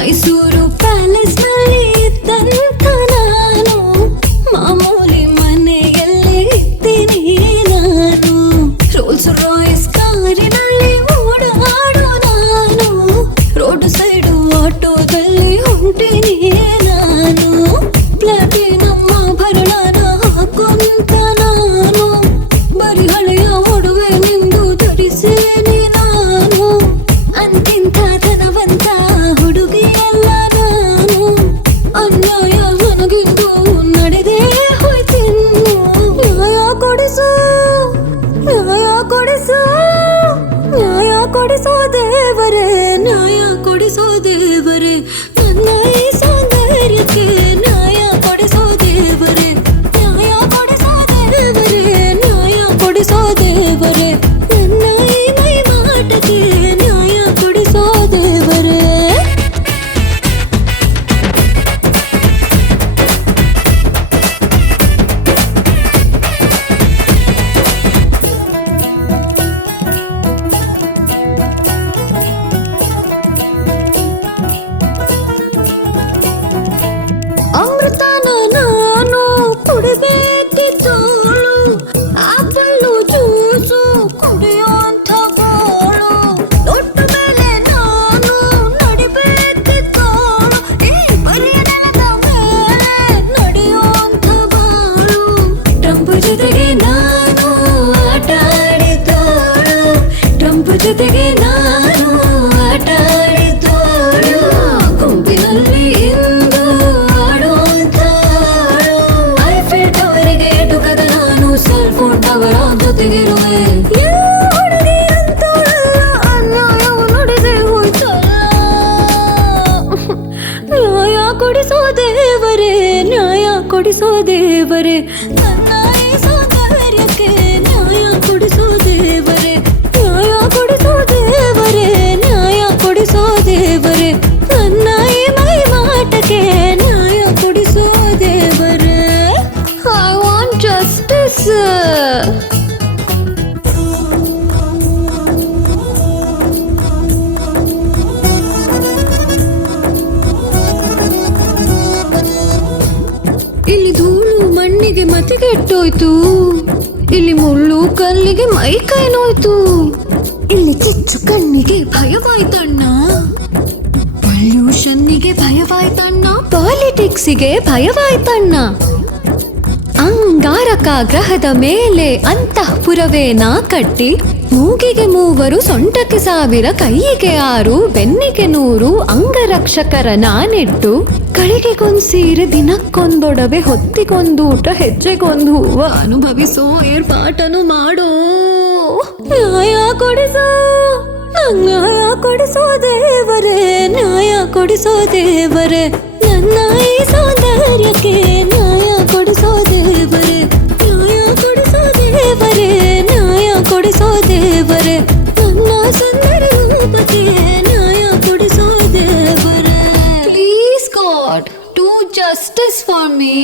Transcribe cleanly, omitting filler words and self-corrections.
Mysuru palace ನಲ್ಲಿ ಇದ್ದಂತ ನಾನು ಮಾಮೂಲಿ ಮನೆಯಲ್ಲೇ ಇದ್ದೀನಿ ನಾನು. ರೋಲ್ಸ್ ರಾಯ್ಸ್ ಕಾರಿನಲ್ಲಿ ಓಡಾಡೋ ನಾನು, ರೋಡ್ ಸೈಡು ಆಟೋದಲ್ಲಿ ಹೊಂಟಿನಿ ನಾನು. ಪ್ಲಾಟಿನಮ್ ಆಭರಣನ ಹಾಕೊಂತ ನಾನು, ಬರೀ ಹಳೆಯ ಒಡವೆ ನಿಂದು ಧರಿಸೇನಿ ನಾನು. ಅಂತಿಂತ ಧನವಂತ ಹುಡುಗಿಯಲ್ಲ ನಾನು, ಅನ್ಯಾಯ ನನಗಿಂದು ನಡೆದೇ ಹೋಯ್ತಿನ್ನು. ನ್ಯಾಯ ಕೊಡಿಸು, ನ್ಯಾಯ ಕೊಡಿಸು, ನ್ಯಾಯ ಕೊಡಿಸೋ ದೇವರೇ, ನ್ಯಾಯ ಕೊಡಿಸೋ ದೇವರೇ. ನನ್ನ ಈ ಸೌಂದರ್ಯಕ್ಕೆ ನ್ಯಾಯ ಕೊಡಿಸೋ ದೇವರೇ, ನ್ಯಾಯ ಕೊಡಿಸೋ ದೇವರೇ, ನ್ಯಾಯ ಕೊಡಿಸೋ ದೇವರೇ. ನನ್ನ ಈ ಮೈ ಮಾಟಕ್ಕೆ ನ್ಯಾಯ ಕೊಡಿಸೋ ದೇವರೇ. ಅಮೃತನ ನಾನು ಕುಡಿಬೇಕಿತ್ತು, ಆಪಲ್ಲು ಜ್ಯೂಸು ಕುಡಿಯೋಂಥ ಗೋಳು. ದೊಡ್ಡ ಮೇಲೆ ನಾನು ನಡಿಬೇಕಿತ್ತು, ಈ ಬರಿಯ ನೆಲದ ಮೇಲೆ ನಡೆಯೋಂಥ ಬಾಳು. ಟ್ರಂಪ್ ಜೊತೆಗೆ ನಾನು ಆಟ ಆಡಿದೋಳು, ಟ್ರಂಪ್ ಜೊತೆಗೆ ನಾನು ಆಟ ಆಡಿದೋಳು. ಗುಂಪಿನಲ್ಲಿ ಇಂದು ಆಡೋಂಥಾಳು, ಐಫೆಲ್ ಟವರಿಗೆ ಎಟುಕದ ನಾನು ಸೆಲ್ ಫೋನ್ ಟವರ ಜೊತೆಗಿರುವೆ. ಹುಡುಗಿ ಅಂತೋಳಲ್ಲ, ಅನ್ಯಾಯವು ನಡೆದೇ ಹೋಯ್ತಲ್ಲ. ನ್ಯಾಯ ಕೊಡಿಸೋ ದೇವರೇ, ನ್ಯಾಯ ಕೊಡಿಸೋ ದೇವರೇ. ನನ್ನ ಈ ಸೌಂದರ್ಯಕ್ಕೆ ನ್ಯಾಯ ಕೊಡಿಸೋ ದೇವರೇ, ನ್ಯಾಯ ಕೊಡಿಸೋ ದೇವರೇ, ನ್ಯಾಯ ಕೊಡಿಸೋ ದೇವರೇ. ನನ್ನ ಈ ಮೈ ಮಾಟಕ್ಕೆ ನ್ಯಾಯ ಕೊಡಿಸೋ ದೇವರೇ. I want justice. ಇಲ್ಲಿ ಧೂಳು ಮಣ್ಣಿಗೆ ಮತಿಗೆಟ್ಟೋಯ್ತು, ಇಲ್ಲಿ ಮುಳ್ಳು ಕಲ್ಲಿಗೆ ಮೈ ಕೈ ನೋಯ್ತು, ಇಲ್ಲಿ ಚಿಚ್ಚು ಕಣ್ಣಿಗೆ ಭಯವಾಯ್ತಣ್ಣ, ಪೊಲ್ಯೂಷನ್ನಿಗೆ ಭಯವಾಯ್ತಣ್ಣ, ಪಾಲಿಟಿಕ್ಸಿಗೆ ಭಯವಾಯ್ತಣ್ಣ. ಅಂಗಾರಕ ಗ್ರಹದ ಮೇಲೆ ಅಂತಃಪುರವೇನ ಕಟ್ಟಿ, ಮೂಗಿಗೆ 3, ಸೊಂಟಕ್ಕೆ 1000, ಕೈಯಿಗೆ 6, ಬೆನ್ನಿಗೆ 100 ಅಂಗರಕ್ಷಕರ ನಾನಿಟ್ಟು, ಗಳಿಗೆಗೊಂದು ಸೀರೆ, ದಿನಕ್ಕೊಂದೊಡವೆ, ಹೊತ್ತಿಗೊಂದೂಟ, ಹೆಜ್ಜೆಗೊಂದು ಹೂವ ಅನುಭವಿಸೋ ಏರ್ಪಾಟನು ಮಾಡೋ. ನ್ಯಾಯ ಕೊಡಿಸೋ, ನ್ಯಾಯ ಕೊಡಿಸೋ ದೇವರೇ, ನ್ಯಾಯ ಕೊಡಿಸೋ ದೇವರೇ. ನನ್ನ ಈ ಸೌಂದರ್ಯಕ್ಕೆ ನ್ಯಾಯ ಕೊಡಿಸೋ ದೇವರೇ, ನ್ಯಾಯ ಕೊಡಿಸೋ ದೇವರೇ, ನ್ಯಾಯ ಕೊಡಿಸೋ ದೇವರೇ. ನನ್ನ ಸುಂದರ ರೂಪಕ್ಕೆ ನ್ಯಾಯ ಕೊಡಿಸೋ ದೇವರೇ. Please god, do justice for me.